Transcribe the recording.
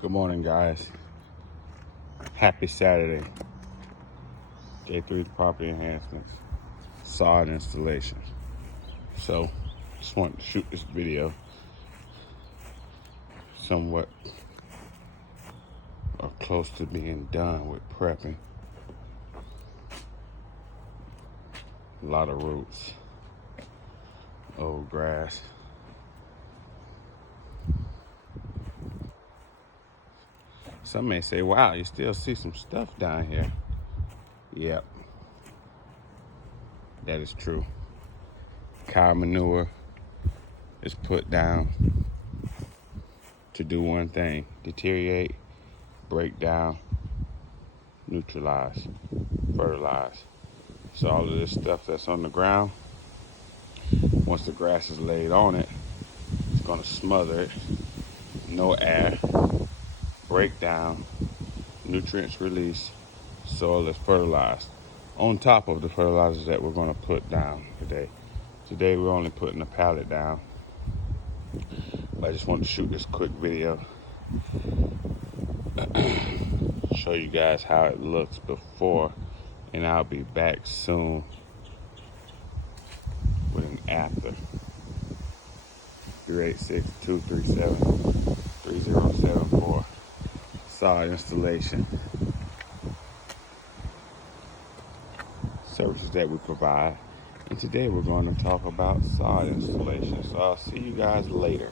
Good morning, guys. Happy Saturday. J3 Property Enhancements, sod installation. So, just wanted to shoot this video somewhat or close to being done with prepping. A lot of roots, old grass. Some may say, wow, you still see some stuff down here. Yep, that is true. Cow manure is put down to do one thing: deteriorate, break down, neutralize, fertilize. So all of this stuff that's on the ground, once the grass is laid on it, it's gonna smother it. No air, break down, nutrients release, soil is fertilized. On top of the fertilizers that we're gonna put down today. Today we're only putting a pallet down. But I just wanted to shoot this quick video. Show you guys how it looks before, and I'll be back soon with an after. 386-237-3074. Sod installation. Services that we provide. And today we're going to talk about sod installation. So I'll see you guys later.